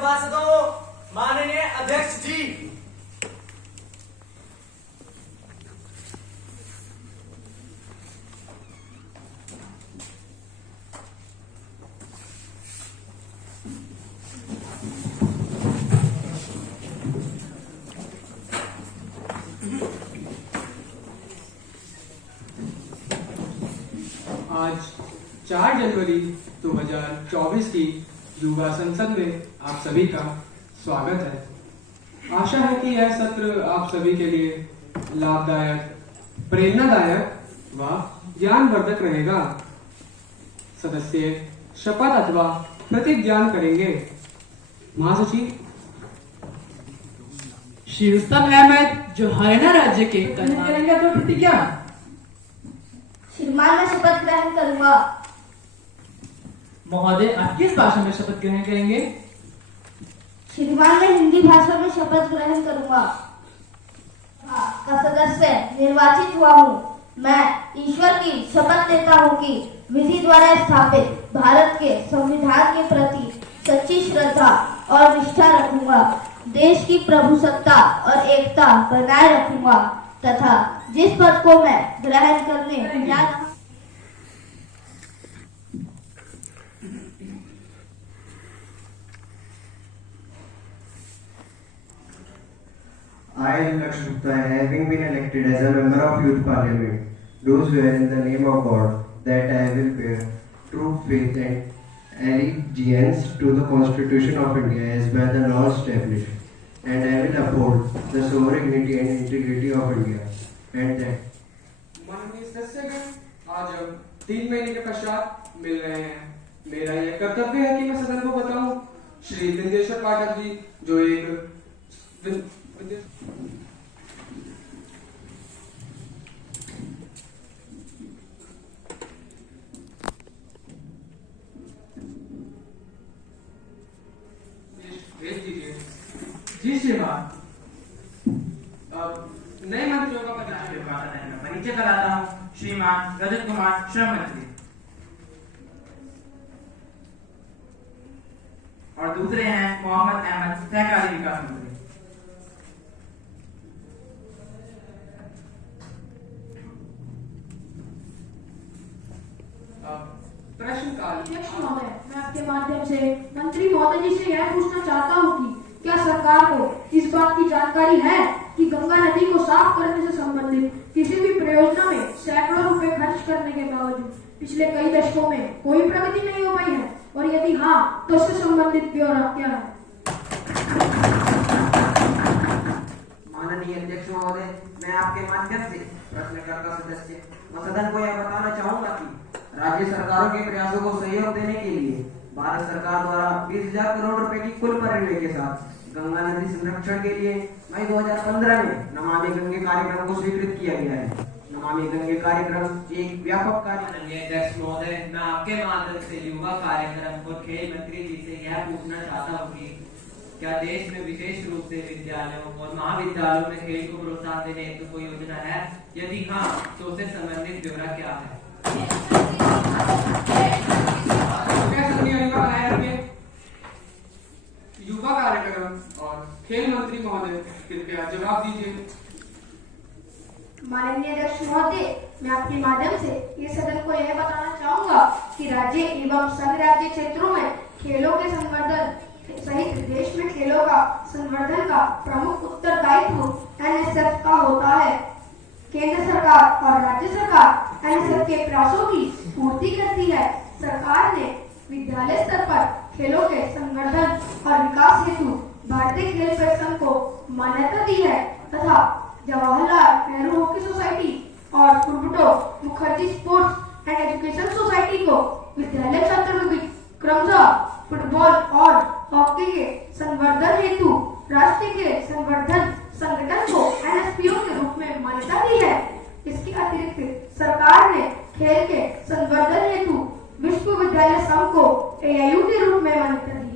सभासदों, माननीय अध्यक्ष जी, आज 4 जनवरी 2024 की युवा संसद में आप सभी का स्वागत है। आशा है कि यह सत्र आप सभी के लिए लाभदायक, प्रेरणादायक व ज्ञानवर्धक रहेगा। सदस्य शपथ अथवा प्रतिज्ञान करेंगे। महासचिव श्री रुस्तम अहमद जो हरियाणा राज्य के करेंगे तो प्रतिज्ञा। श्रीमान मैं शपथ ग्रहण करूंगा। महोदय आप किस भाषा में शपथ ग्रहण करेंगे? श्रीमान मैं हिंदी भाषा में शपथ ग्रहण करूंगा। का सदस्य निर्वाचित हुआ हूँ। मैं ईश्वर की शपथ लेता हूँ कि विधि द्वारा स्थापित भारत के संविधान के प्रति सच्ची श्रद्धा और निष्ठा रखूंगा, देश की प्रभुसत्ता और एकता बनाए रखूंगा तथा जिस पद को मैं ग्रहण करने जा रहा हूं I, Lakshmi Gupta, having been elected as a member of Youth Parliament, do swear in the name of God that I will bear true faith and allegiance to the Constitution of India as by the laws established, and I will uphold the sovereignty and integrity of India, and that माननीय सदस्यगण, आज हम 3 महीने के पश्चात मिल रहे हैं। मेरा यह कर्तव्य है कि मैं सदन को बताऊं श्री बिंदेश्वर पाठक जी जो एक भेज दीजिए। जी श्रीमान। नए मंत्रियों का परिचय कराता हूँ। श्रीमान रजत कुमार श्रम मंत्री और दूसरे हैं मोहम्मद अहमद सहकारी विकास मंत्री। प्रश्नकाल। अध्यक्ष महोदय, मैं आपके माध्यम से मंत्री महोदय जी से यह पूछना चाहता हूँ कि क्या सरकार को इस बात की जानकारी है कि गंगा नदी को साफ करने से संबंधित किसी भी परियोजना में सैकड़ों रुपए खर्च करने के बावजूद पिछले कई दशकों में कोई प्रगति नहीं हो पाई है, और यदि हाँ तो इससे संबंधित ब्यौरा क्या है? माननीय अध्यक्ष महोदय, मैं आपके माध्यम से प्रश्नकर्ता सदस्य व सदन को यह बताना चाहूंगा कि राज्य सरकारों के प्रयासों को सहयोग देने के लिए भारत सरकार द्वारा 20,000 करोड़ रुपए की कुल परियोजना के साथ गंगा नदी संरक्षण के लिए मई 2015 में नमामि गंगे कार्यक्रम को स्वीकृत किया गया है। नमामि गंगे कार्यक्रम एक व्यापक माननीय अध्यक्ष महोदय, मैं आपके माध्यम से युवा कार्यक्रम और खेल मंत्री जी से यह पूछना चाहता हूँ कि क्या देश में विशेष रूप से विद्यालयों और महाविद्यालयों में खेल को प्रोत्साहन देने हेतु कोई योजना है? यदि हाँ तो उससे संबंधित ब्यौरा क्या है? युवा कार्यक्रम और खेल मंत्री महोदय कृपया जवाब दीजिए। माननीय अध्यक्ष महोदय, मैं आपके माध्यम से ये सदन को यह बताना चाहूंगा कि राज्य एवं संघ राज्य क्षेत्रों में खेलों के संवर्धन सहित देश में खेलों का संवर्धन का प्रमुख उत्तरदायित्व एनएसएफ का होता है। केंद्र सरकार और राज्य सरकार एनएसएफ के प्रयासों की पूर्ति करती है। सरकार ने विद्यालय स्तर पर खेलों के संवर्धन और विकास हेतु भारतीय खेल परिसंघ को मान्यता दी है तथा जवाहरलाल नेहरू हॉकी सोसाइटी और कुर्बुटो Mukherjee sports and education society को विद्यालय छात्रवृत्ति क्रमशः फुटबॉल और हॉकी के संवर्धन हेतु राष्ट्रीय खेल संवर्धन संगठन को एनएसपीओ के रूप में मान्यता दी है। इसके अतिरिक्त सरकार ने खेल के संवर्धन हेतु विश्वविद्यालय संघ को एआईयू के रूप में मान्यता दी है।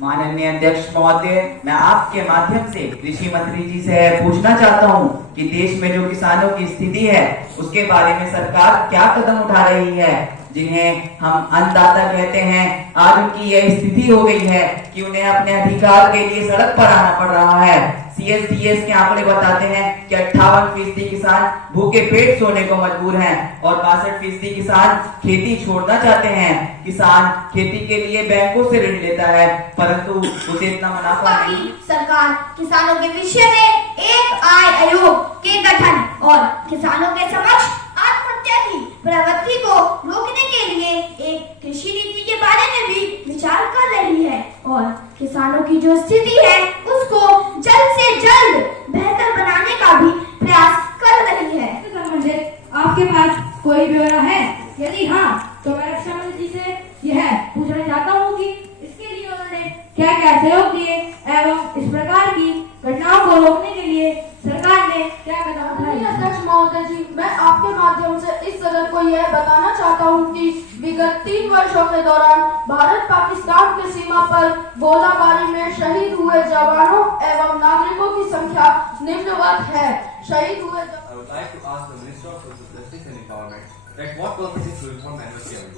माननीय अध्यक्ष महोदय, मैं आपके माध्यम से कृषि मंत्री जी से पूछना चाहता हूं कि देश में जो किसानों की स्थिति है उसके बारे में सरकार क्या कदम उठा रही है। जिन्हें हम अन्नदाता कहते हैं, आज उनकी यह स्थिति हो गई है कि उन्हें अपने अधिकार के लिए सड़क पर आना पड़ रहा है। CSDS के आंकड़े बताते हैं कि 58% किसान भूखे पेट सोने को मजबूर हैं और 62% किसान खेती छोड़ना चाहते हैं। किसान खेती के लिए बैंकों से ऋण लेता है, परंतु उसे इतना मुनाफा नहीं। सरकार किसानों के विषय में एक आय आयोग के गठन और किसानों के समक्ष आत्महत्या की प्रवृत्ति को रोकने के लिए एक कृषि नीति के बारे में भी विचार कर रही है और किसानों की जो स्थिति है उसको जल्द से जल्द बेहतर बनाने का भी प्रयास कर रही है। संबंधित आपके पास कोई ब्यौरा है? यदि हाँ, तो मैं रक्षा मंत्री से यह पूछना चाहता हूँ कि इसके लिए उन्होंने क्या क्या सहयोग दिए एवं इस प्रकार की घटनाओं को रोकने के लिए सरकार ने क्या कदम उठाए? अध्यक्ष महोदय जी, मैं आपके माध्यम से इस सदन को यह बताना चाहता हूं कि विगत 3 वर्षों के दौरान भारत पाकिस्तान की सीमा पर गोलाबारी में शहीद हुए जवानों एवं नागरिकों की संख्या निम्नवत है। शहीद हुए I would like to ask the Minister of Social Justice and Empowerment that what government is doing for manual care.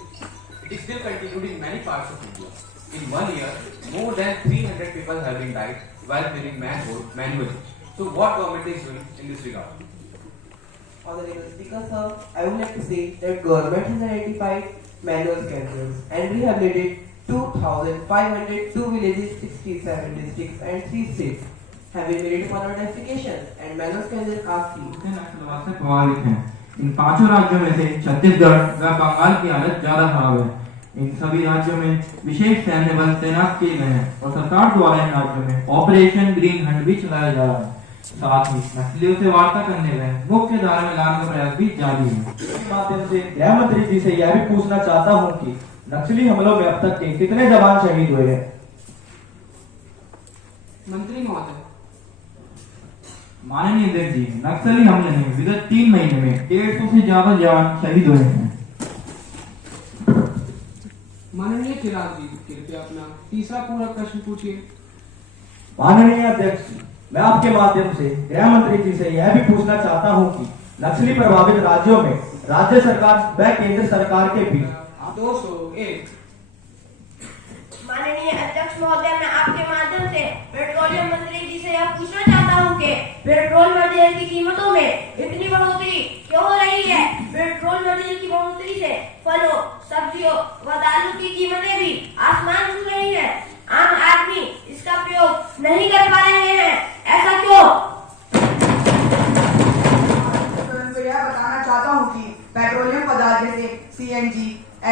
It is still continued in many parts of India. In 1 year, more than 300 people have been died while clearing manhole manually. So what government is doing in this regard? Honorable Speaker sir, I would like to say that government has identified manual scavengers and rehabilitated 2,502 villages, 67 districts and 3 states. Having made for notifications and manual scavengers are free. नक्सलवाद से प्रभावित हैं। इन 5 राज्यों में से छत्तीसगढ़ व बंगाल की हालत ज्यादा खराब है। इन सभी राज्यों में विशेष सैन्य बल तैनात किए गए हैं और सरकार द्वारा इन राज्यों में ऑपरेशन ग्रीन हंट भी चलाया जा रहा है। साथ ही नक्सलियों से वार्ता करने में मुख्य धारा में लाने का प्रयास भी जारी है। इस माध्यम से गृह मंत्री जी से यह भी पूछना चाहता हूं कि नक्सली हमलों में अब तक के कितने जवान शहीद हुए हैं? मंत्री महोदय, माननीय अध्यक्ष जी, नक्सली हमले में विगत 3 महीने में 150 से ज्यादा जवान शहीद हुए हैं। माननीय चिराग जी, कृपया अपना तीसरा पूरा प्रश्न पूछिए। माननीय अध्यक्ष जी, मैं आपके माध्यम से गृह मंत्री जी से यह भी पूछना चाहता हूं कि नक्सली प्रभावित राज्यों में राज्य सरकार व केंद्र सरकार के बीच 201। माननीय अध्यक्ष महोदय, मैं आपके माध्यम से पेट्रोलियम मंत्री जी से यह पूछना चाहता हूं कि पेट्रोल व डीजल की कीमतों में इतनी बढ़ोतरी क्यों हो रही है? पेट्रोल व डीजल की बढ़ोतरी से फलों, सब्जियों व दालों की कीमतें भी आसमान छू रही है। आम आदमी इसका प्रयोग नहीं कर पा रहे हैं, ऐसा क्यों? तो यह बताना चाहता हूँ कि पेट्रोलियम पदार्थ जैसे CNG,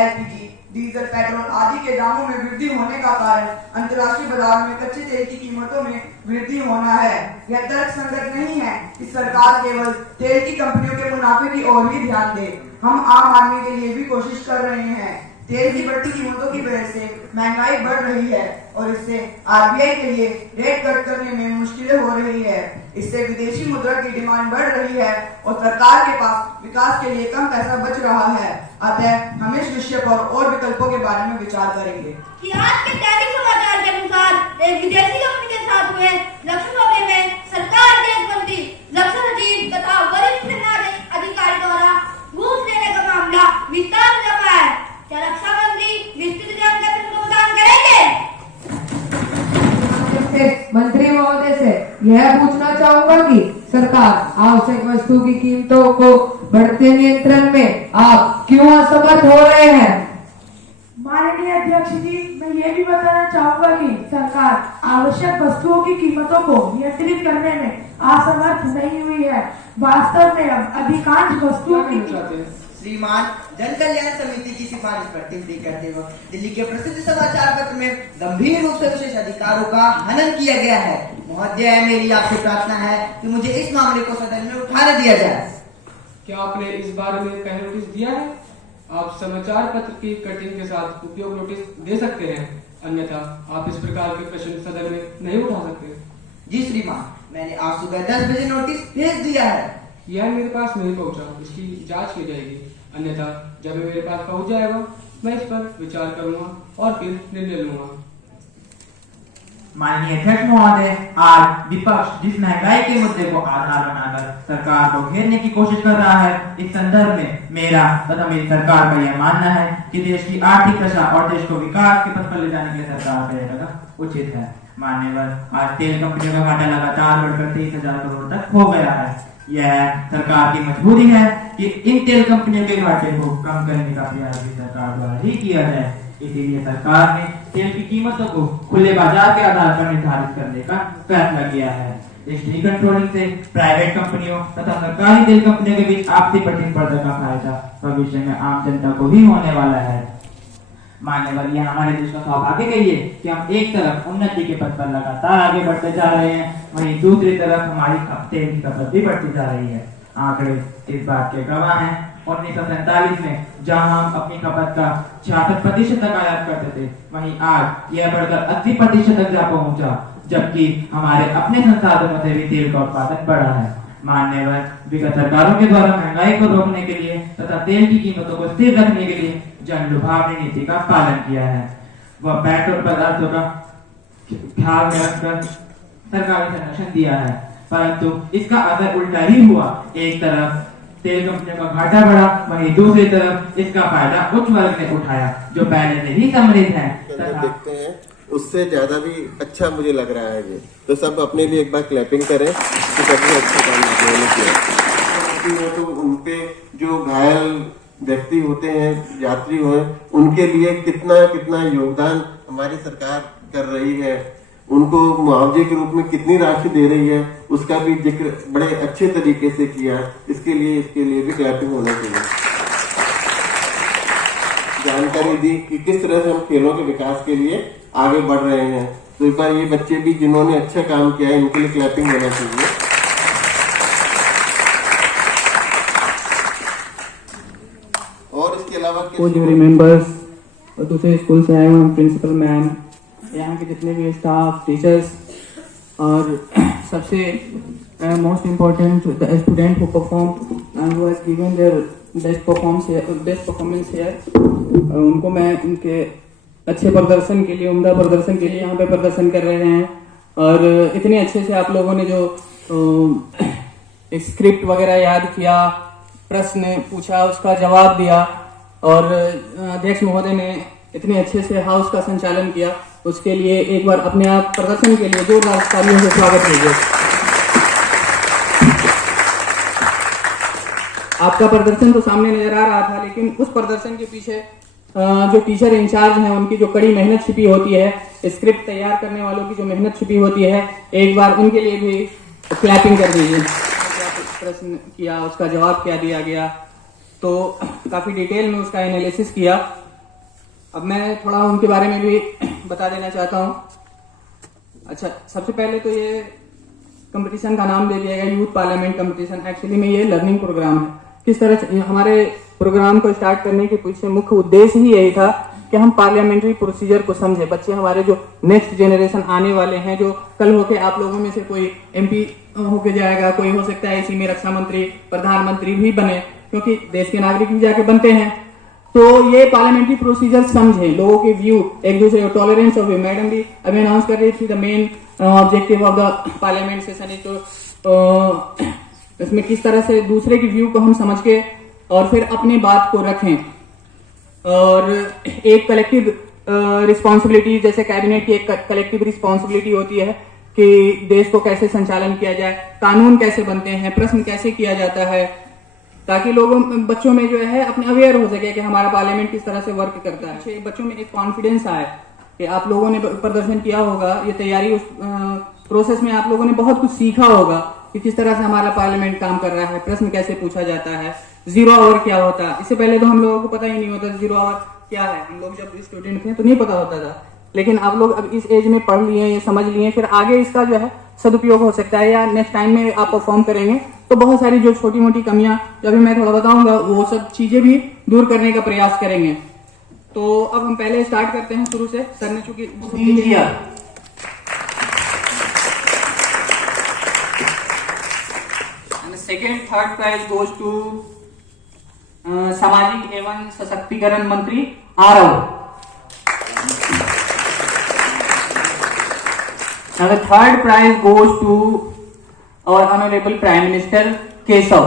LPG, डीजल, पेट्रोल आदि के दामों में वृद्धि होने का कारण अंतर्राष्ट्रीय बाजार में कच्चे तेल की कीमतों में वृद्धि होना है। यह तर्कसंगत नहीं है कि सरकार केवल तेल की कंपनियों के मुनाफे की ओर ही ध्यान दे। हम आम आदमी के लिए भी कोशिश कर रहे हैं। तेल की बढ़ती कीमतों की वजह से महंगाई बढ़ रही है और इससे RBI के लिए रेट कट करने में मुश्किलें हो रही है। इससे विदेशी मुद्रा की डिमांड बढ़ रही है और सरकार के पास विकास के लिए कम पैसा बच रहा है। अतः हम इस विषय पर और विकल्पों के बारे में विचार करेंगे। कि आज के दैनिक समाचार के अनुसार एक विदेशी कंपनी के साथ हुए लखनऊ में सरकार के एक मंत्री, रक्षा सचिव तथा वरिष्ठ सेना अधिकारी द्वारा घूस लेने का मामला विस्तार में जमा है। क्या रक्षा मंत्री विस्तृत जानकारी प्रदान करेंगे? मंत्री महोदय से यह पूछना चाहूंगा कि सरकार आवश्यक वस्तु की कीमतों को बढ़ते नियंत्रण में आप क्यों असमर्थ हो रहे हैं? माननीय अध्यक्ष जी, मैं ये भी बताना चाहूंगा कि सरकार आवश्यक वस्तुओं की कीमतों को नियंत्रित करने में असमर्थ नहीं हुई है। वास्तव में अब अधिकांश वस्तुओं की श्रीमान, जन कल्याण समिति की सिफारिश पर टिप्पणी करते वक्त दिल्ली के प्रसिद्ध समाचार पत्र में गंभीर रूप से विशेष अधिकारों का हनन किया गया है। महोदय, मेरी आपसे प्रार्थना है कि मुझे इस मामले को सदन में उठाने दिया जाए। क्या आपने इस बारे में पहले नोटिस दिया है? आप समाचार पत्र की कटिंग के साथ उपयोग नोटिस दे सकते हैं, अन्यथा आप इस प्रकार के प्रश्न सदन में नहीं उठा सकते। जी श्रीमान, मैंने आज सुबह 10 बजे नोटिस भेज दिया है। यह मेरे पास नहीं पहुंचा, इसकी जांच की जाएगी। अन्यथा जब मेरे पास पहुंच जाएगा मैं इस पर विचार करूंगा और फिर निर्णय लूंगा। माननीय अध्यक्ष महोदय, आज विपक्ष जिस महंगाई के मुद्दे को आधार बनाकर सरकार को घेरने की कोशिश कर रहा है, इस संदर्भ में मेरा तथा मेरी सरकार का यह मानना है कि देश की आर्थिक दशा और देश को विकास के पथ पर ले जाने के लिए सरकार का यह कदम उचित है। मान्यवर, आज तेल कंपनियों का घाटा लगातार बढ़कर 23,000 करोड़ तक हो गया है। यह सरकार की मजबूरी है कि इन तेल कंपनियों के घाटे को कम करने का प्रयास भी सरकार द्वारा ही किया जाए। इसीलिए सरकार ने तेल की कीमतों को खुले बाजार के आधार पर निर्धारित करने का फैसला किया है। इस डीकंट्रोलिंग से प्राइवेट कंपनियों तथा सरकारी तेल कंपनियों के बीच आपसी प्रतिस्पर्धा का फायदा भविष्य में आम जनता को ही होने वाला है। मान्यवर, यह हमारे देश का सौभाग्य कही है कि हम एक तरफ उन्नति के पथ पर लगातार आगे बढ़ते जा रहे हैं, वहीं दूसरी तरफ हमारी तेल की खपत भी बढ़ती जा रही है। आंकड़े इस बात के गवाह हैं। 1947 में जहां हम अपनी खपत का 66% तक आयात करते थे, वहीं आज यह बढ़कर 80% तक जा पहुंचा, जबकि हमारे अपने संसाधनों से भी तेल का उत्पादन बढ़ा है। मान्यवर, विगत सरकारों के द्वारा महंगाई को रोकने के लिए तथा तेल की कीमतों को स्थिर रखने के लिए जन लुभावनी नीति का पालन किया है। वह पेट्रोल पदार्थों का ख्याल में रखकर सरकारी संरक्षण दिया है, परंतु इसका असर उल्टा ही हुआ। एक तरफ तेल कंपनियों का घाटा बढ़ा, वहीं दूसरी तरफ इसका फायदा उच्च वर्ग ने उठाया जो पहले से ही समृद्ध है। देखते हैं उससे ज्यादा भी अच्छा मुझे लग रहा है ये, तो सब अपने लिए एक बार क्लैपिंग करें कि सबसे अच्छा काम किया। तो उनपे जो घायल व्यक्ति होते हैं, यात्री हुए, उनके लिए कितना कितना योगदान हमारी सरकार कर रही है, उनको मुआवजे के रूप में कितनी राशि दे रही है, उसका भी जिक्र बड़े अच्छे तरीके से किया। इसके लिए भी क्लैपिंग होना चाहिए। जानकारी दी कि किस तरह से हम खेलों के विकास के लिए आगे बढ़ रहे हैं। तो एक बार ये बच्चे भी जिन्होंने अच्छा काम किया है, इनके लिए क्लैपिंग होना चाहिए। और इसके अलावा जूरी मेंबर्स और दूसरे स्कूल से आए हुए प्रिंसिपल मैम, यहाँ के जितने भी स्टाफ, टीचर्स और सबसे most important the student who perform who has given their best performance here, उनको मैं उनके अच्छे प्रदर्शन के लिए, उम्दा प्रदर्शन के लिए यहाँ पे प्रदर्शन कर रहे हैं। और इतने अच्छे से आप लोगों ने जो स्क्रिप्ट वगैरह याद किया, प्रश्न पूछा, उसका जवाब दिया, और अध्यक्ष महोदय ने इतने अच्छे से हाउस का संचालन किया, उसके लिए एक बार अपने आप प्रदर्शन के लिए जोरदार तालियों से स्वागत कीजिए। आपका प्रदर्शन तो सामने नजर आ रहा था, लेकिन उस प्रदर्शन के पीछे जो टीचर इंचार्ज हैं उनकी जो कड़ी मेहनत छिपी होती है, स्क्रिप्ट तैयार करने वालों की जो मेहनत छिपी होती है, एक बार उनके लिए भी क्लैपिंग कर दीजिए। प्रश्न किया, उसका जवाब क्या दिया गया, तो काफी डिटेल में उसका एनालिसिस किया। अब मैं थोड़ा उनके बारे में भी बता देना चाहता हूँ। अच्छा, सबसे पहले तो ये कंपटीशन का नाम दे दिया गया यूथ पार्लियामेंट कंपटीशन। एक्चुअली में ये लर्निंग प्रोग्राम है। किस तरह से हमारे प्रोग्राम को स्टार्ट करने के पीछे मुख्य उद्देश्य ही यही था कि हम पार्लियामेंट्री प्रोसीजर को समझे। बच्चे हमारे जो नेक्स्ट जनरेशन आने वाले हैं, जो कल होके आप लोगों में से कोई MP होके जाएगा, कोई हो सकता है इसी में रक्षा मंत्री, प्रधानमंत्री भी बने, क्योंकि देश के नागरिक भी जाके बनते हैं। तो ये पार्लियामेंट्री प्रोसीजर समझे, लोगों के व्यू, एक दूसरे को टॉलरेंस ऑफ व्यू। मैडम भी अभी अनाउंस कर रही थी the main objective of the parliament session is तो इसमें किस तरह से दूसरे की व्यू को हम समझ के और फिर अपनी बात को रखें, और एक कलेक्टिव रिस्पॉन्सिबिलिटी, जैसे कैबिनेट की एक कलेक्टिव रिस्पॉन्सिबिलिटी होती है कि देश को कैसे संचालन किया जाए, कानून कैसे बनते हैं, प्रश्न कैसे किया जाता है, ताकि लोगों बच्चों में जो है अपने अवेयर हो सके कि हमारा पार्लियामेंट किस तरह से वर्क करता है। बच्चों में एक कॉन्फिडेंस आए कि आप लोगों ने प्रदर्शन किया होगा, ये तैयारी उस प्रोसेस में आप लोगों ने बहुत कुछ सीखा होगा कि किस तरह से हमारा पार्लियामेंट काम कर रहा है, प्रश्न कैसे पूछा जाता है, जीरो आवर क्या होता है। इससे पहले तो हम लोगों को पता ही नहीं होता जीरो आवर क्या है। हम लोग जब स्टूडेंट थे तो नहीं पता होता था, लेकिन आप लोग अब इस एज में पढ़ लिए, ये समझ लिए, फिर आगे इसका जो है सदुपयोग हो सकता है, या नेक्स्ट टाइम में आप परफॉर्म करेंगे तो बहुत सारी जो छोटी मोटी कमियां जो अभी मैं थोड़ा बताऊंगा, वो सब चीजें भी दूर करने का प्रयास करेंगे। तो अब हम पहले स्टार्ट करते हैं शुरू से। सर ने चूंकि second third prize goes to सामाजिक एवं सशक्तिकरण मंत्री Aarav. Now the third prize goes to our Honorable Prime Minister Keshav.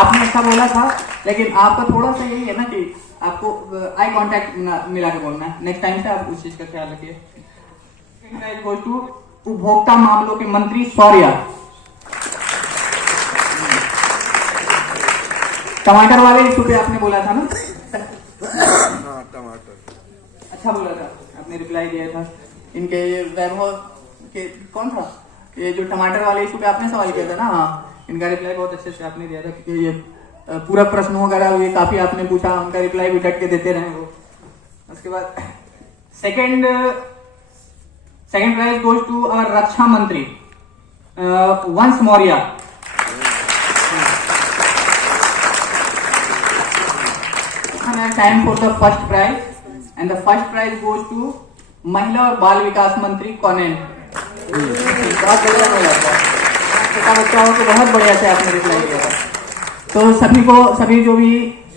आपने अच्छा बोला था, लेकिन आपका थोड़ा सा यही है ना कि आपको आई कांटेक्ट मिला के बोलना है। नेक्स्ट टाइम से आप उस चीज का ख्याल रखिए। सेकंड प्राइज गोज टू उपभोक्ता मामलों के मंत्री शौर्या। टमाटर वाले इशू पे आपने बोला था ना? टमाटर अच्छा बोला था, आपने रिप्लाई दिया था। इनके ये वैभव के कौन था, ये जो टमाटर वाले इशू पे आपने सवाल किया था ना? हाँ, इनका रिप्लाई बहुत अच्छे से आपने दिया था, क्योंकि ये पूरा प्रश्न वगैरह ये काफी आपने पूछा, उनका रिप्लाई भी डट के देते रहे वो। उसके बाद second prize goes to our रक्षा मंत्री Vansh Maurya. Time for the first prize, and the first prize goes to महिला और बाल विकास मंत्री कौनेन। बहुत बढ़िया बोला था, छोटा बच्चा हो तो बहुत बढ़िया से आपने रिप्लाई दिया था। तो सभी जो भी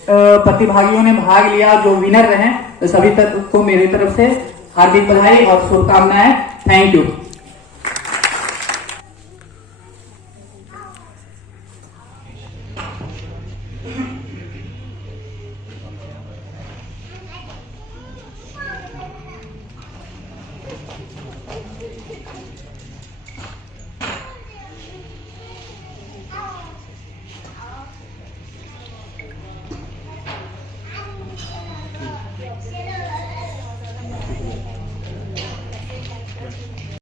प्रतिभागियों ने भाग लिया, जो विनर रहे, तो सभी को मेरी तरफ से हार्दिक बधाई और शुभकामनाएं। Thank you.